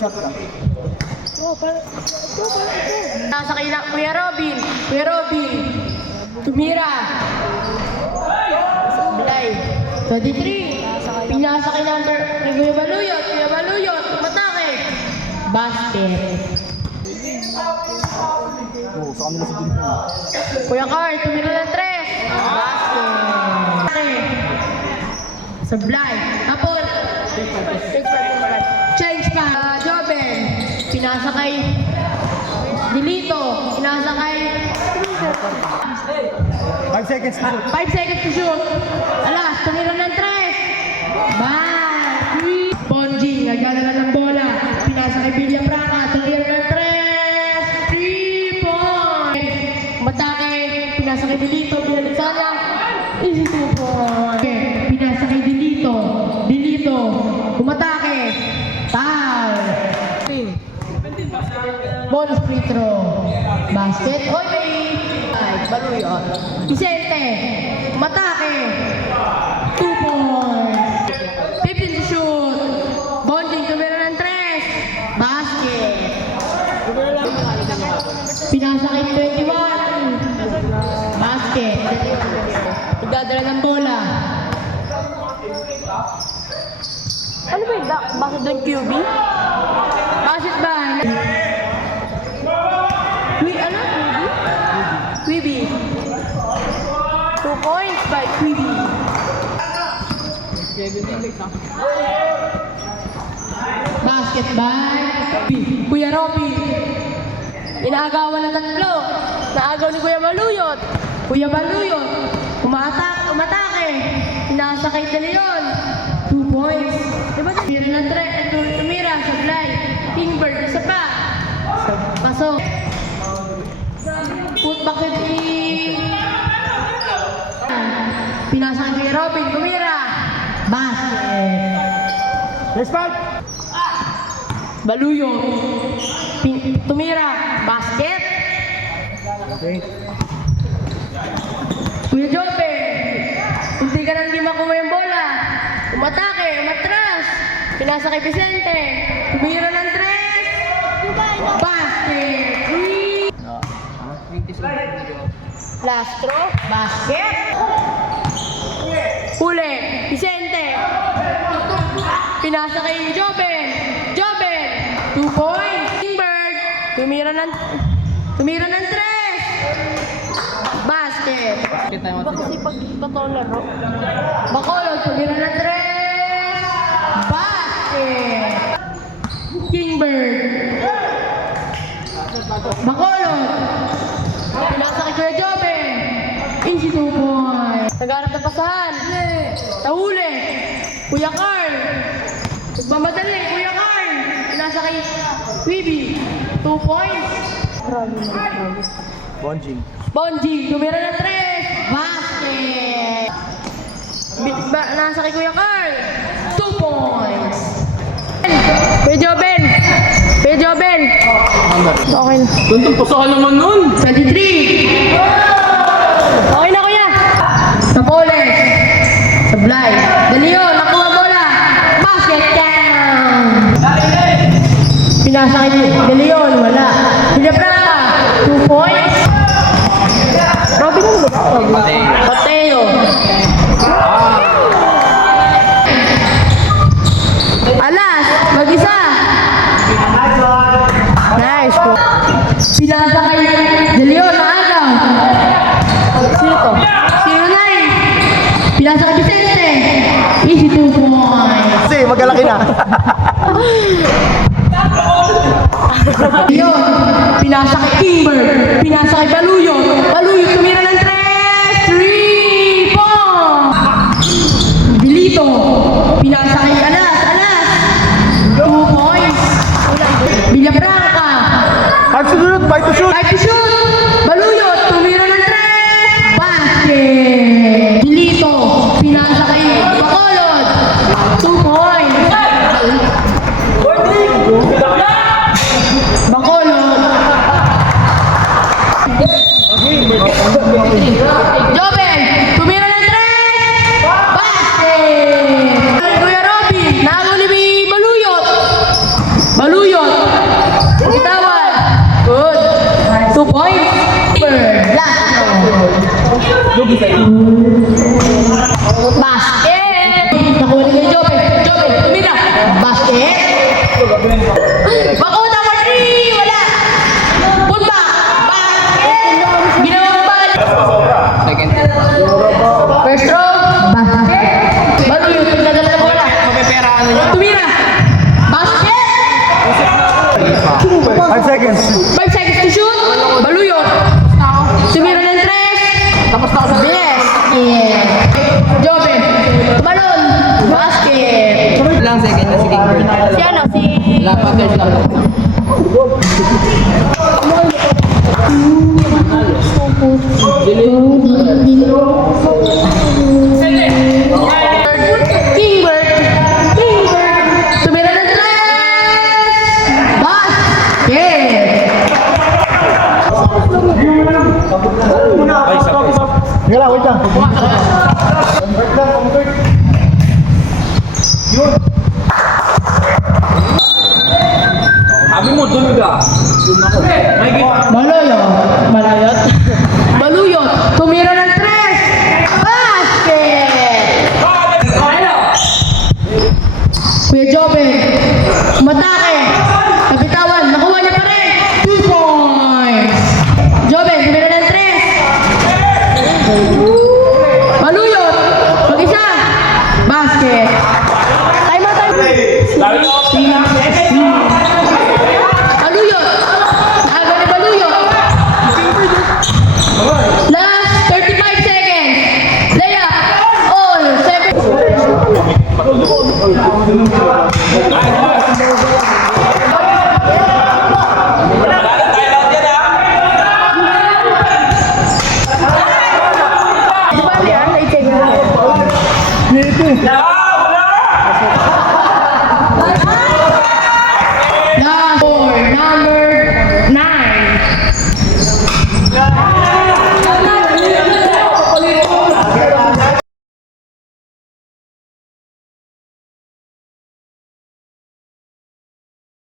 shot ka. Nasa kay na Kuya Robin. Kuya Robin. Tumira. Blay. 23. Pinasa kay number kay Kuya Baluyot. Kuya Baluyot. Matake. Basket. Oo, sa kanila sa dito. Kuya Carl. Tumira ng 3. Basket. Okay. Sa Blay. Tapos. Change pa. Joben. Pinasa kay Dilito. Pinasa kay 5 seconds to shoot. 5 seconds to shoot. Alas, tumira ng 3. Bye! Bonjing, nagdala ng bola. Pinasa kay Villa Praca. Tumira ng 3. 3 point. Matake. Pinasa kay Dilito. Pinalik sana. Easy 2 point. Pinasa kay Dilito. Dilito. Umatake. Tie. Bonus free throw. Basket. Oy, may Baluyot. Vicente. Matake. 2 points. 15 to shoot. Bonding. Tumira ng 3. Basket. Pinasa kay 21. Basket. Nagdadala ng bola. Ano ba yun? Bakit doon QB? Bakit ba? Ano? QB? 2 points by QB. Basket by Kuya Robby. Inaagawan ng 3. Naagaw ni Kuya Baluyot. Kuya Baluyot. Umatake. Pinasa kay De Leon. 2 points. Diba? Tumira ng 3. Tumira. Supply. Kingbird. Isa pa. Pasok. Putback with pinasa kay Kuya Robin. Tumira. Basket. Next fight. Baluyot. Tumira. Basket. Okay. Kuya Jobe. Hindi ka nang di makuha yung bola. Umatake. Umatras. Pinasa kay Vicente. Tumira ng 3. Basket. 3. Last throw. Basket. Huli. Vicente. Pinasa kay Joben. Joben. 2 points. Kingbird. Tumira ng 3. Basket. Iba kasi pag totoo laro. Bacolod. Tumira ng 3. Basket. Kingbird. Bacolod. Pinasa kay Kuya Joben. Easy 2 points. Nagharap na pasahan. Tahuli. Kuya Carl. Nagmamadali. Kuya Carl. Pinasa kay Quibi. 2 points. Bonjing. Bonjing. Tumira ng 3. Basket. Nasa kay Kuya Carl. 2 points. Kuya Joben. Kuya Joben. Okay na. Tuntong pasahan naman nun. 23. Okay na kuya. Napoles. Sablay. De Leon. Nakuha bola. Basket down. Pinasa kay De Leon. Wala. Villa Praca. 2 points. Robin mo ba? Pateo. Alas. Mag-isa. Nice po. Pinasa kay De Leon na agaw. Sino to? Sino na eh? Pinasa kay Vicente. Easy 2 points. Kasi magkalaki na. Leon. Pinasa kay Kingbird. Pinasa kay Baluyot. Baluyot tumira ng 3 points. Dilito. Pinasa kay Alas. Alas. 2 points. Villa Praca. 5 to shoot. 5 to shoot. 5 to shoot. Baluyot. Tumira ng 3. Basket. Dilito. Pinasa kay Bacolod. 2 points. Bacolod. Basket! Nakuha ni Jobe. Jobe, tumira. Basket. Bako, number 3. Wala. Punta. Basket. Ginawang ball. First row. Basket. Baru yun. Nagdala na bola. Tumira. Basket. 5 seconds. 5 seconds to shoot. Baluyot. Tumira ng 3. Tapos na ako sa bilis. Yeah. Jobe. Tumalon. Basket. Ilang second na si King Bird. Si ano? Si... Lapat guys, lapat. Kingbird. Tumira ng 3. Basket. Sige lang, wait lang. Convert lang, convert. Yun. Sabi mo, doon ka. Malayot. Baluyot. Tumira ng 3. Basket. Kuya Jobe. Umatake. Kapitawan. Nakuha niya pa rin. 2 points. Jobe, tumira ng 3. Baluyot. Mag-isa. Basket. Time out, time. Baluyot. Aga ni Baluyot. Last 35 seconds. Layup. All. 7. Dito.